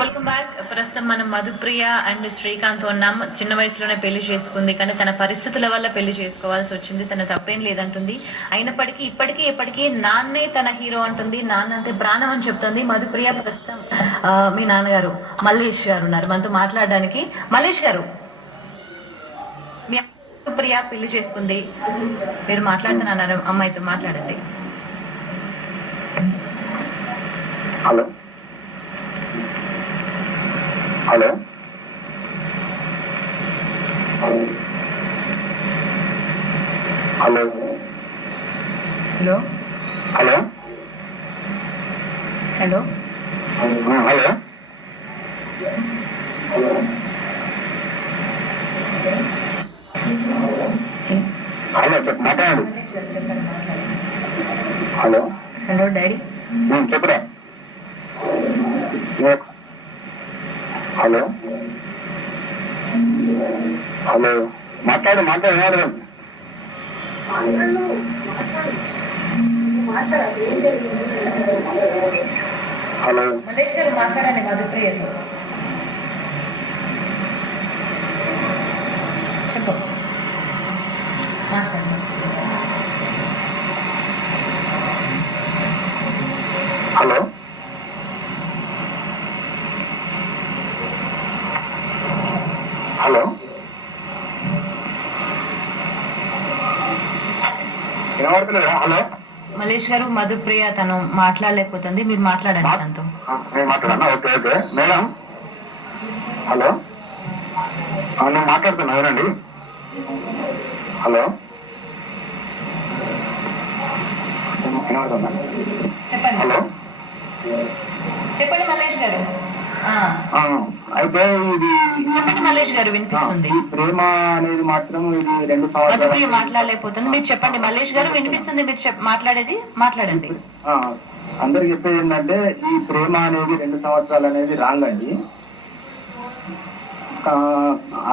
Welcome back. ప్రస్తుతం మనం Madhupriya and Srikanth ఉన్నాం. చిన్న వయసులోనే పెళ్లి చేసుకుంది, కానీ తన పరిస్థితుల వల్ల పెళ్లి చేసుకోవాల్సి వచ్చింది. తన తప్పేం లేదంటుంది. అయినప్పటికీ ఇప్పటికీ నాన్నే తన హీరో అంటుంది. నాన్న అంటే ప్రాణం అని చెప్తుంది మధుప్రియ. ప్రస్తుతం మీ నాన్నగారు మల్లేష్ గారు ఉన్నారు మనతో మాట్లాడడానికి. మల్లేష్ గారు, మీ మధుప్రియ పెళ్లి చేసుకుంది, మీరు మాట్లాడుతున్నారు, అమ్మాయితో మాట్లాడండి. Hello hello hello hello hello hello hello hello చెప్పు, మాట్లాడు. హలో హలో డాడీ, చెప్పురా. హలో హలో మాట్లాడు మాట్లాడు. హలో మల్లేష్ గారు మాట్లాడండి మధుప్రియతో. చెప్పు, మాట్లాడండి. హలో హలో వినబడతలేదా? హలో మల్లేష్ గారు, మధుప్రియ తను మాట్లాడలేకపోతుంది, మీరు మాట్లాడండి తనతో. నేను మాట్లాడనా? Okay okay madam. హలో నేను మాట్లాడుతున్నా, వినండి. హలో చెప్పండి. హలో చెప్పండి మల్లేష్ గారు. అయితే ఇది చెప్పండి మల్లేష్ గారు, వినిపిస్తుంది. ప్రేమ అనేది మాత్రం ఇది 2 మధుప్రియ సంవత్సరాలు మాట్లాడలేకపోతుంది, మీరు చెప్పండి. మల్లేష్ గారు వినిపిస్తుంది, మీరు మాట్లాడేది మాట్లాడండి. అందరికి చెప్పేది ఏంటంటే, ఈ ప్రేమ అనేది 2 సంవత్సరాలు అనేది రాంగ్ అండి.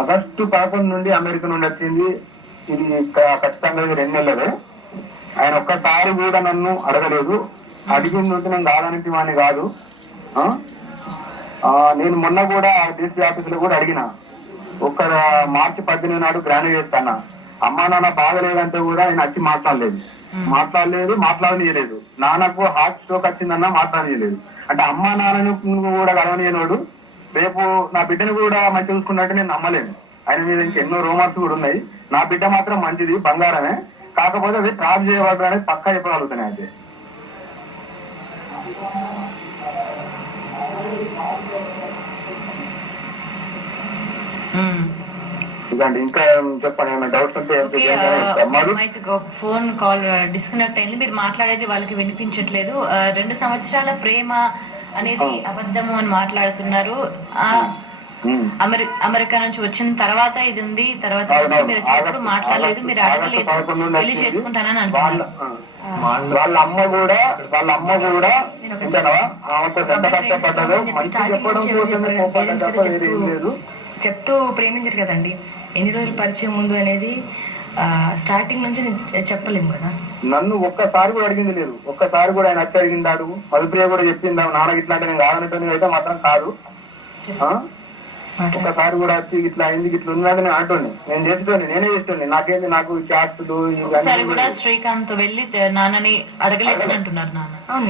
ఆగస్టు 11 నుండి అమెరికా నుండి వచ్చింది. ఇది ఖచ్చితంగా ఇది 2 నెలలే. ఆయన ఒక్కసారి కూడా నన్ను అడగలేదు. అడిగింది ఉంటే నేను కాదనికి వాడిని కాదు. నేను మొన్న కూడా డిసి ఆఫీసులో కూడా అడిగిన, మార్చి 18 నాడు గ్రాండ్ చేస్తాను. అమ్మా నాన్న బాగలేదంటే కూడా ఆయన వచ్చి మాట్లాడనీయలేదు. నాన్నకు హార్ట్ స్ట్రోక్ వచ్చిందన్నా మాట్లాడనీయలేదు. అంటే అమ్మా నాన్నను కూడా కలవనీయనోడు రేపు నా బిడ్డను కూడా మంచి చూసుకున్నట్టు నేను నమ్మలేను. ఆయన మీద ఇంకెన్నో రూమర్స్ కూడా ఉన్నాయి. నా బిడ్డ మాత్రం మంచిది, బంగారమే. కాకపోతే అది ట్రాప్ చేయబడ్డా అనేది పక్కా చెప్పగలుగుతాను. అయితే ఇదండి. ఇంకా చెప్పండి, ఏమైనా డౌట్స్ ఉంటే. ఫోన్ కాల్ డిస్కనెక్ట్ అయింది, మీరు మాట్లాడేది వాళ్ళకి వినిపించట్లేదు. 2 సంవత్సరాల ప్రేమ అనేది అబద్ధము అని మాట్లాడుతున్నారు. అమెరికా నుంచి వచ్చిన తర్వాత ఇది ఉంది, తర్వాత మీరు ఎప్పుడు మాట్లాడలేదు, మీరు అడగలేదు, పెళ్లి చేసుకుంటానని అంటున్నారు. వాళ్ళ అమ్మ కూడా చెప్తూ ప్రేమించారు కదండి. ఎన్ని రోజులు పరిచయం ముందు అనేది స్టార్టింగ్ నుంచి చెప్పలేము కదా. నన్ను ఒక్కసారి కూడా అడిగింది లేదు. ఒక్కసారి కూడా ఆయన వచ్చి అడిగిందాడు. మధుప్రియ కూడా చెప్పిందా నాన్న ఇట్లా అంటే నేను కాదనట్టు అయితే మాత్రం కాదు. ఒక్కసారి కూడా వచ్చి ఇట్లా అయింది ఇట్లా ఉన్నది నేను అంటుండే. నేను చేస్తుండే, నేనే చేస్తుండే. నాకేంది, నాకు చాట్లు కూడా శ్రీకాంత్ వెళ్ళి నాన్నని అడగలేదు అంటున్నారు.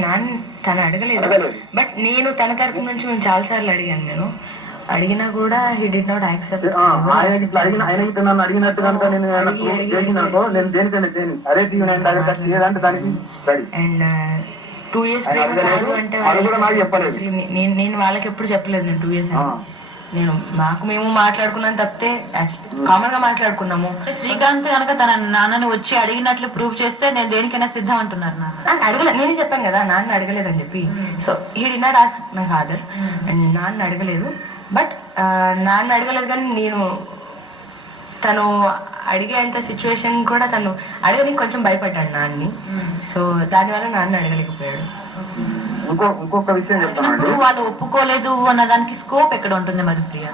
నాన్న తను అడగలేదు, బట్ నేను తన తరఫు నుంచి నేను చాలా సార్లు అడిగాను. నేను అడిగినా కూడా హీ డి నాట్ యాక్సెప్ట్. ఆయన ఇట్లా నన్ను అడిగినట్టుగా నేను దేనికంటే అరే లేదంటే దానికి. అండ్ 2 years అంటే నేను వాళ్ళకి ఎప్పుడు చెప్పలేదు. నేను 2 years నేను మేము మాట్లాడుకున్నాను తప్పితే కామన్ గా మాట్లాడుకున్నాము. శ్రీకాంత్ కనుక తన నాన్నని వచ్చి అడిగినట్లు ప్రూవ్ చేస్తే నేను దేనికైనా సిద్ధం అంటున్నారు. అడగలేదు, నేనే చెప్పాను కదా నాన్న అడగలేదని చెప్పి. So he did not ask my father. And నాన్న అడగలేదు, బట్ నాన్న అడగలేదు కానీ తను అడిగేంత సిచ్యువేషన్ కూడా తను అడగడానికి కొంచెం భయపడ్డాడు నాన్ని. సో దానివల్ల నాన్న అడగలేకపోయాడు. ఇంకొక విషయం చెప్తాను, వాళ్ళు ఒప్పుకోలేదు అన్న దానికి స్కోప్ ఎక్కడ ఉంటుంది మధుప్రియ?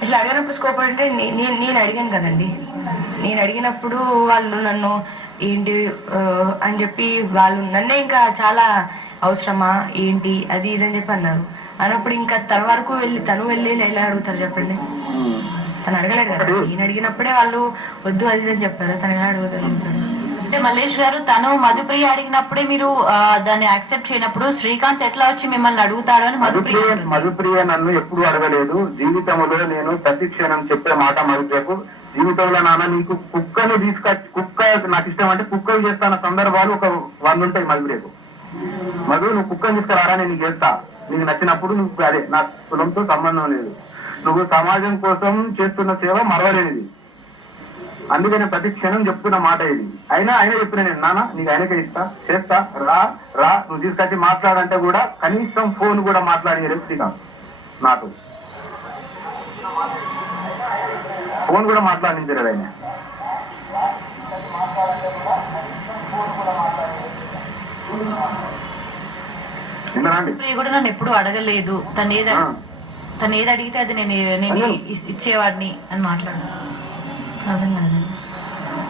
అసలు అడిగినప్పుడు స్కోప్ అంటే నేను అడిగాను కదండి. నేను అడిగినప్పుడు వాళ్ళు నన్ను ఏంటి అని చెప్పి వాళ్ళు నన్నే ఇంకా చాలా అవసరమా ఏంటి అది ఇదని చెప్పి అన్నారు. అన్నప్పుడు ఇంకా తన వరకు తను వెళ్ళి ఎలా అడుగుతారు చెప్పండి? తను అడగలేడు కదా. ఈయన అడిగినప్పుడే వాళ్ళు వద్దు అది ఇదని చెప్పారు. తను ఎలా అడుగుతారు? అంటే మల్లేష్ గారు, తను మధుప్రియ అడిగినప్పుడే మీరు దాన్ని యాక్సెప్ట్ చేయనప్పుడు శ్రీకాంత్ ఎట్లా వచ్చి మిమ్మల్ని అడుగుతాడు అని మధుప్రియ నన్ను ఎప్పుడు అడగలేదు. జీవితంలో నేను ప్రతి క్షణం చెప్పే మాట మధుప్రియకు, జీవితంలో నాన్న నీకు కుక్కని తీసుకొచ్చి, కుక్క నాకు ఇష్టం అంటే కుక్కలు చేస్తాన సందర్భాలు ఒక 100 ఉంటాయి మధుప్రియకు. మధు నువ్వు కుక్కని తీసుకురారా, నేను నీకు చేస్తా, నీకు నచ్చినప్పుడు నువ్వు అదే, నాకు కులంతో సంబంధం లేదు, నువ్వు సమాజం కోసం చేస్తున్న సేవ మరవలేనిది, అందుకని ప్రతి క్షణం చెప్తున్న మాట ఇది. అయినా ఆయన చెప్పిన నేను, నాన్న నీకు ఆయనకే ఇస్తా, చేస్తా, రా రా నువ్వు తీసుకొచ్చి మాట్లాడంటే కూడా కనీసం ఫోన్ కూడా మాట్లాడలేదు శ్రీకాంత్. నాతో ఫోన్ కూడా మాట్లాడించలేదు ఆయన. మధుప్రియ కూడా నన్ను ఎప్పుడు అడగలేదు, తను ఏది అడిగితే అది నేను ఇచ్చేవాడిని అని మాట్లాడాను.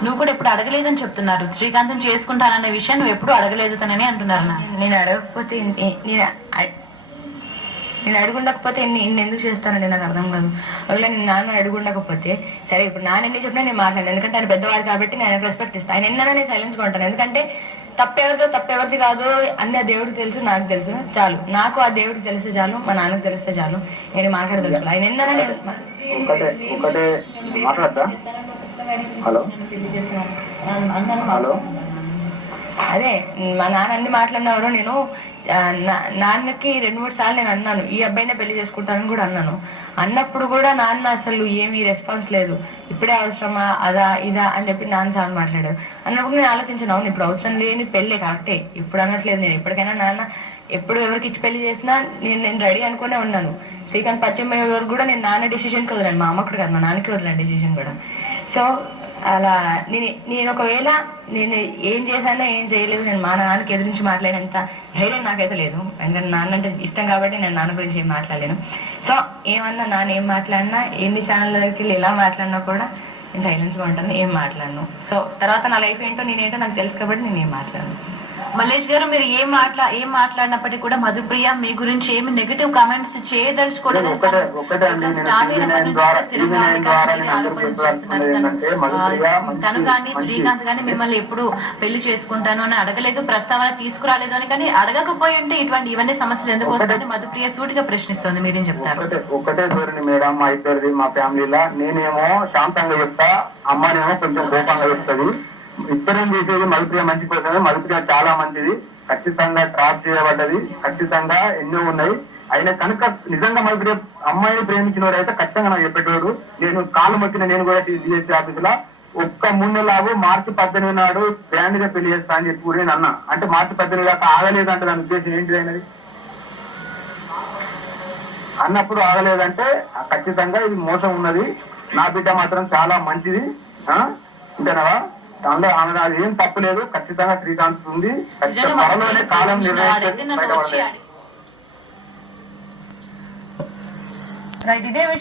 నువ్వు కూడా ఎప్పుడు అడగలేదని చెప్తున్నారు. శ్రీకాంతం చేసుకుంటాననే విషయం నువ్వు ఎప్పుడు అడగలేదు తనని అంటున్నారు. నేను అడగకపోతే నేను అడుగుండకపోతే ఇన్ని ఎందుకు చేస్తానండి నాకు అర్థం కాదు. ఒకవేళ నేను నాన్న అడుగుండకపోతే సరే, ఇప్పుడు నాన్న ఎన్ని చెప్పినా నేను మాట్లాడాను, ఎందుకంటే ఆయన పెద్దవాడు కాబట్టి నేను రెస్పెక్ట్ ఇస్తాను. ఆయన ఎన్నైనా నేను సైలెన్స్ కొంటాను, ఎందుకంటే తప్పెవరిది కాదో అన్ని ఆ దేవుడికి తెలుసు, నాకు తెలుసు, చాలు. నాకు ఆ దేవుడికి తెలిస్తే చాలు, మా నాన్నకు తెలిస్తే చాలు, నేను మాట్లాడదలుచు. ఆయన ఎన్నైనా అదే మా నాన్న అన్ని మాట్లాడినవారు. నేను నాన్నకి 2-3 సార్లు నేను అన్నాను, ఈ అబ్బాయినే పెళ్లి చేసుకుంటానని కూడా అన్నాను. అన్నప్పుడు కూడా నాన్న అసలు ఏమీ రెస్పాన్స్ లేదు. ఇప్పుడే అవసరమా అదా ఇదా అని చెప్పి నాన్న సార్లు మాట్లాడారు. అన్నప్పుడు నేను ఆలోచించాను, అవును ఇప్పుడు అవసరం లేని పెళ్ళే కరెక్టే, ఇప్పుడు అనట్లేదు నేను. ఎప్పటికైనా నాన్న ఎప్పుడు ఎవరికి ఇచ్చి పెళ్లి చేసినా నేను రెడీ అనుకునే ఉన్నాను. శ్రీకాంత్ పరిచయం అయ్యే వరకు కూడా నేను నాన్న డిసిషన్కి వదిలాను, మా అమ్మకు కాదు మా నాన్నకి వదిలాను డిసిషన్ కూడా. సో అలా నేను ఒకవేళ నేను ఏం చేశానో ఏం చేయలేదు, నేను మా నాన్నకి ఎదురించి మాట్లాడేంత ధైర్యం నాకైతే లేదు. ఎందుకంటే నాన్న అంటే ఇష్టం కాబట్టి నేను నాన్న గురించి ఏం మాట్లాడలేను. సో ఏమన్నా నాన్న ఏం మాట్లాడినా, ఎన్ని ఛానళ్ళకి వెళ్ళి ఎలా మాట్లాడినా కూడా నేను సైలెన్స్గా ఉంటాను, ఏం మాట్లాడను. సో తర్వాత నా లైఫ్ ఏంటో నేనేంటో నాకు తెలుసు కాబట్టి నేను ఏం మాట్లాడను. మల్లేష్ గారు, మీరు ఏం మాట్లాడినప్పటికీ కూడా మధుప్రియ మీ గురించి ఏమి నెగటివ్ కామెంట్స్ చేయదలుచుకోలేదు. తను కానీ శ్రీకాంత్ కానీ మిమ్మల్ని ఎప్పుడు పెళ్లి చేసుకుంటాను అని అడగలేదు, ప్రస్తావన తీసుకురాలేదు అని. కానీ అడగకపోయి ఉంటే ఇవన్నీ సమస్యలు ఎందుకు వస్తాయని మధుప్రియ సూటిగా ప్రశ్నిస్తోంది. మీరేం చెప్తారు? ఒకటే ధోరణి మేడం మా ఇద్దరిది, మా ఫ్యామిలీలో. నేనేమో శాంతంగా చెప్తా, అమ్మనేమో కొంచెం కోపంగా చెప్తుంది. ఇద్దరం చేసేది మధుప్రియ మంచి కోసమే. మధుప్రియ చాలా మంచిది, ఖచ్చితంగా ట్రాప్ చేయబడ్డది, ఖచ్చితంగా ఎన్నో ఉన్నాయి. ఆయన కనుక నిజంగా మధుప్రియ అమ్మాయిని ప్రేమించినవాడు అయితే ఖచ్చితంగా నాకు చెప్పేటోడు. నేను కాలు మొక్కిన, నేను కూడా జిఎస్టీ ఆఫీసులో ఒక్క 3 నెలలు మార్చి 18 నాడు గ్రాండ్ గా పెళ్లి చేస్తా అని చెప్పి కూడా నేను అన్నా. అంటే మార్చి 18 దాకా ఆగలేదంటే దాని ఉద్దేశం ఏంటిది అయినది అన్నప్పుడు ఆగలేదంటే ఖచ్చితంగా ఇది మోసం ఉన్నది. నా బిడ్డ మాత్రం చాలా మంచిది, అంతేనవా? అందులో ఆమె ఏం తప్పులేదు. ఖచ్చితంగా శ్రీకాంత్ ఉంది, త్వరలోనే కాలం నిర్ణయించి